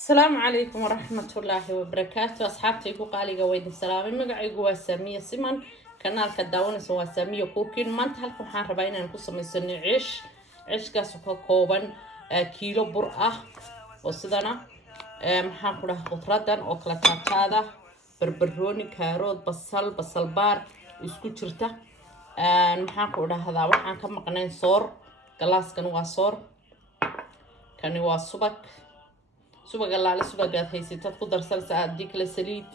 السلام عليكم ورحمة الله وبركاته أصحابتي قالي قويد السلام مقعي قوا سامية سمن كنال كداون سوا سامية كوكين ما انت هلكم حان رباينا نقص من سن عيش قاسو كوبان كيلو برقة وصدنا محان كله خضرة أو كلاتاتا بربروني كاروت بصل بار اسكو جرتا محان كله هذا وحان كم قنين صور قلاص كانوا صور كانوا صبك subaga laala subagaad haysatad ku darsanaysa aad kala saliid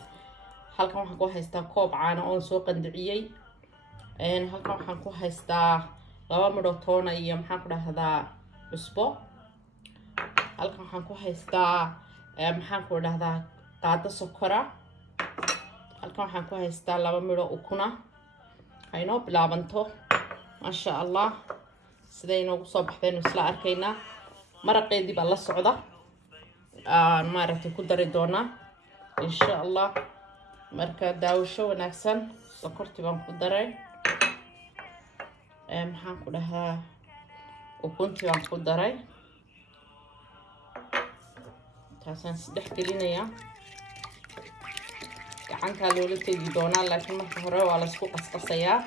halkan waxaan ku haystaa koob caano oo soo qandiciyay halkan waxaan ku haystaa 2 midho toona iyo maxaan ku dhahdaa cusbo halkan waxaan ku haystaa maxaan ku dhahdaa qaado sokora halkan waxaan ku haystaa 2 midho ukuna hayno bilaabanto maasha Allah siday inoogu soo baxdeen isla arkaynaa maraqeedii baa la socda maaragtay ku dari doona insha Allah marka daawasho wanaagsan sokorti baan ku daray maxaan ku dhahaa ukunti baan ku daray taasaan saddex gelinaya gacanta loola tegi doona laakiin marka hore waa la isku qasqasayaa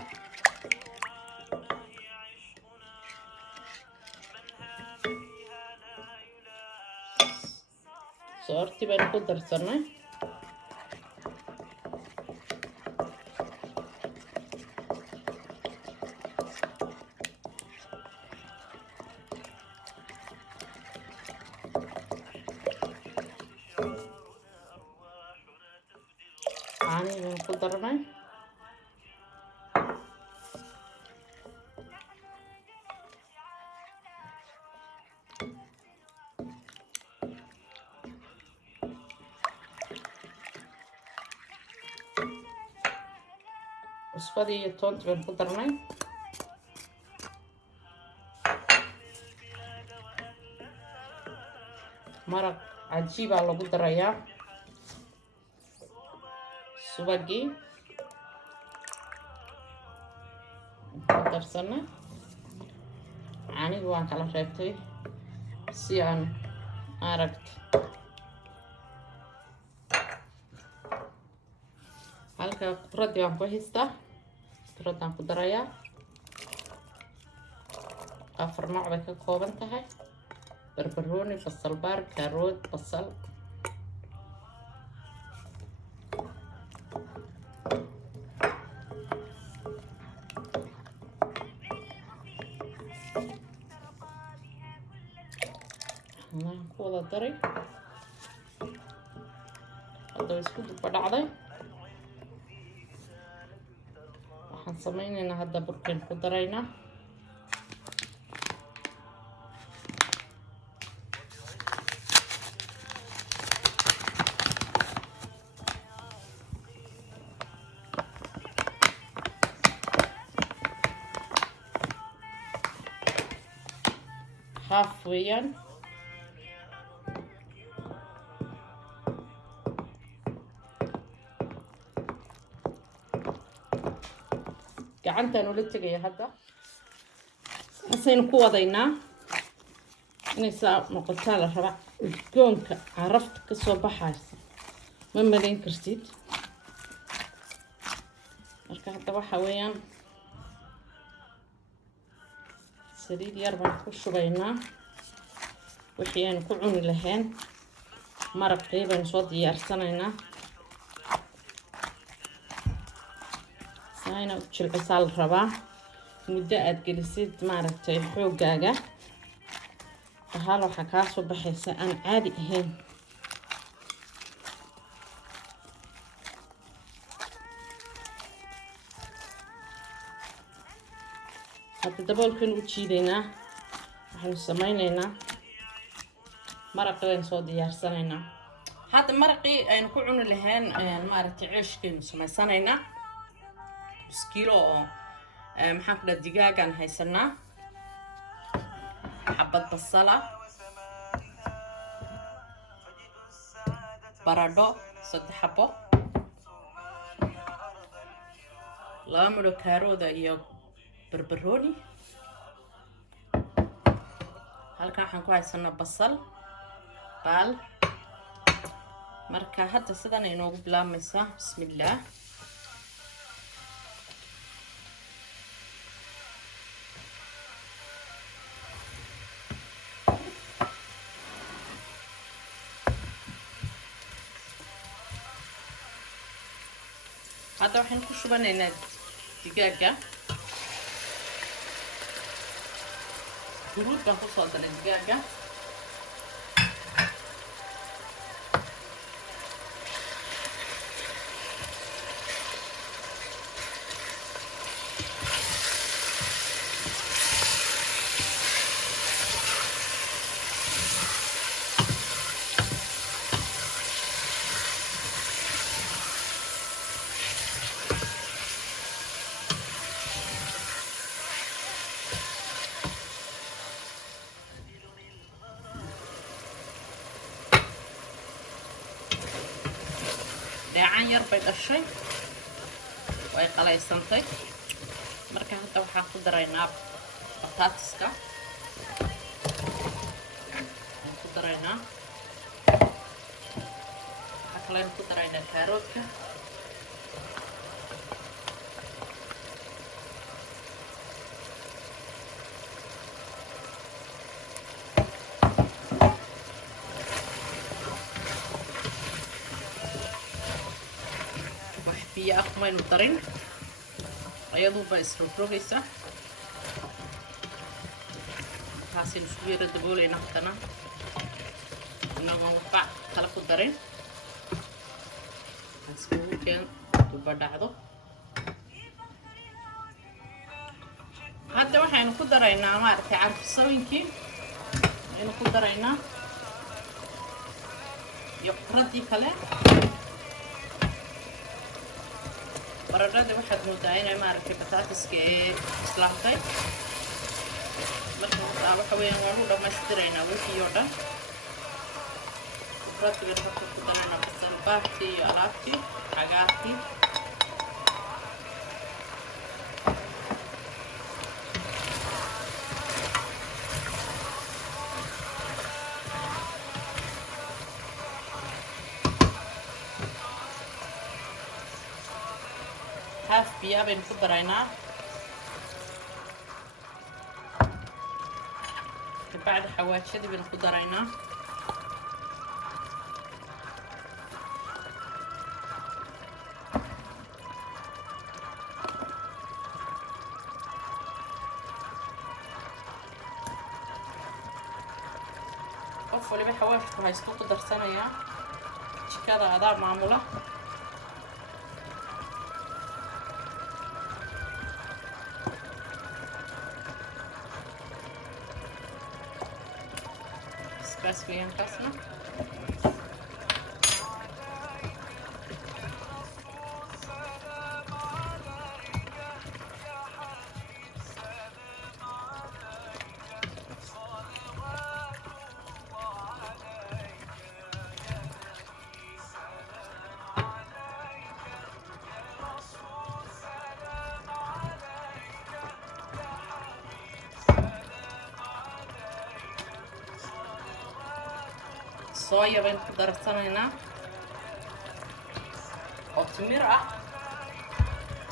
صورتي بين قدر صرنا عاني بين قدرنا عصفدي التونت بين قدرنا مرق عجيب على قدر يا سباقي قدر سنة عاني بوان كلا شايفتي سيان عرقت halka qudradii waan ku haystaa qudradaan ku darayaa afar nooc bay ka kooban tahay barbarooni basal baar karoot basal waxaan ku wada daray hadda isku dubba dhacday سمينا هذا بركين قدرينا هاف ويان gacantaan ula tagaya hadda asaynu ku wadaynaa inay saa noqotaa la raba udgoonka carafta ka soo baxaysa ma malayn kartid marka hadda waxa weeyaan saliid yar baan ku shubaynaa wixii aan ku cuni lahayn maraqii baan soo diyaarsanaynaa أنا أشيل عسال ربا مدة أتجلسيد معرفتي حوجاجة هالو حكاسو بحس أنا عادي هين حتى دبل كن وتشيلنا إحنا سمينا مرقي صودي يرسلنا هذا مرقي أنا كلنا لهن معرفتي عيش كن سمينا كيلو maxaan ku dhahay digaagan haysanaa xabad basala baradho 3 xabo 2 midho kaarooda iyo barbarooni halkan waxaan ku haysanaa basal baal marka hadda sidan ay noogu bilaabmaysaa bismillaah. hadda waxaan ku shubanaynaa digaaga. huruud baan kusoo daray digaaga. dheecaan yar bay dhashay way qalaysantay. marka hadda waxaan ku daraynaa bataatiska. waxaan ku daraynaa waxaa kalean ku daraynaa kaaroodka. biyo ah maynu darin, ayaduba isrogrogaysa. markaasaynu isku yara daboolayna haddana inagoon waxba kale ku darin. asbuukeen duba dhacdo. hadda waxaynu ku daraynaa maaragtay carfisooyinkii aynu ku daraynaa iyo quradii kale. baradhada waxaad moodaa inay maaragtay bataatiska ee islaamtay. marka hadda waxa weeyaan waan u dhammaystiraynaa wixii oo dhan. quraddiga marka ku daraynaa basalbaarkii iyo alaabtii cagaarkii. haaf biyaa baynu ku daraynaa. kabacdi xawaajadii baynu ku daraynaa. qof waliba xawaashku haysto ku darsanayaa. jikada adaa maamula. bas weeyaan kaasna. sooya baynu ku darsanaynaa oo timir ah.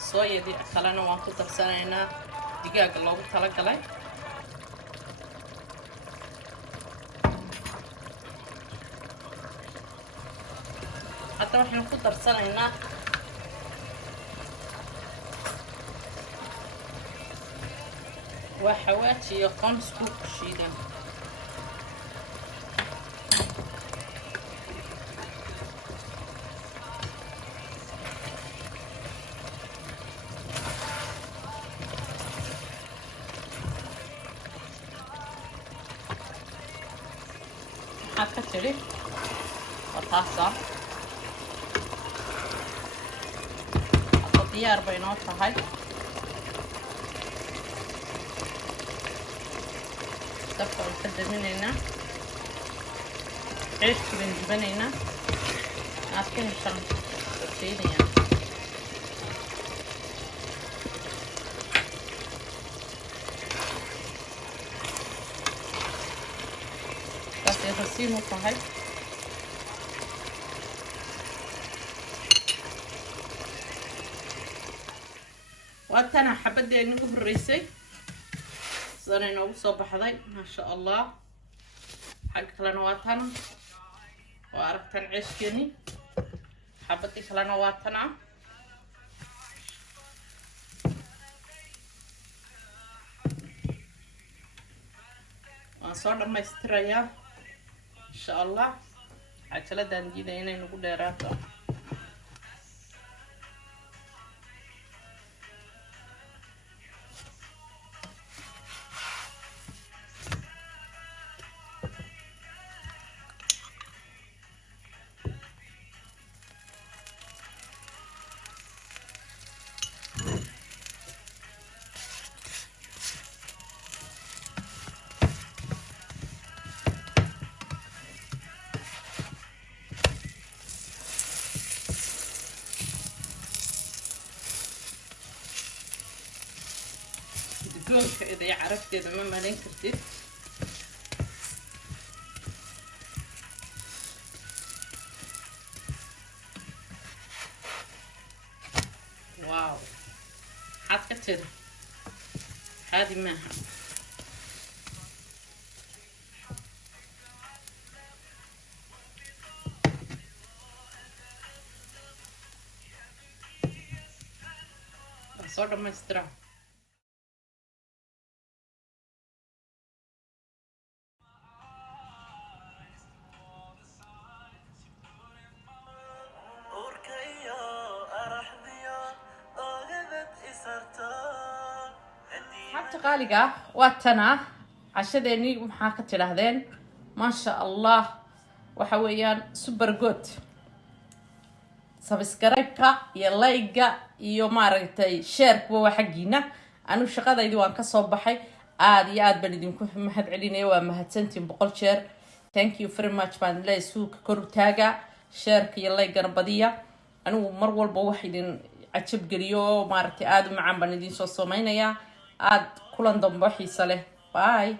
sooyadii kalena waan ku darsanaynaa digaaga loogu talagalay. hadda waxaynu ku darsanaynaa waa xawaaji iyo qons ku shiidan. maxaad ka tidhi waa taasa. hadda diyaar bay noo tahay. dabka waan ka daminaynaa. ceeshkii baynu dubanaynaa. naadkani shan shiidaya. rasiin u tahay. واتنا حبدي انكم الرئيسي صارنا نوب صوب حضي ما شاء الله حق خلنا واتنا وعرفت نعيش كني حبدي خلنا واتنا وصار لما يستريا ان شاء الله عجلة دانجيدة هنا نقول ديراتا دونك إذا عرفت إذا ما مالين كرتيت واو حاد كتير هذه ماها صار ما يسترا قالقة واتنا عشدني ومحاكة لهذين ما شاء الله وحويان سوبر جود سبسكرايبكا يا لايكا iyo maaragtay share kuwa xaqiina anu shaqadaydu waan ka soo baxay aad baan idinku mahad celinaya waa mahadsantiin 100 jeer thank you very much baan la suuq kor taaga share iyo like badiya anu mar walba wax idin cajab geliyo maaragtay aad u macaan baan idin soo soomaynaya aad kulan dambe xiiso leh bye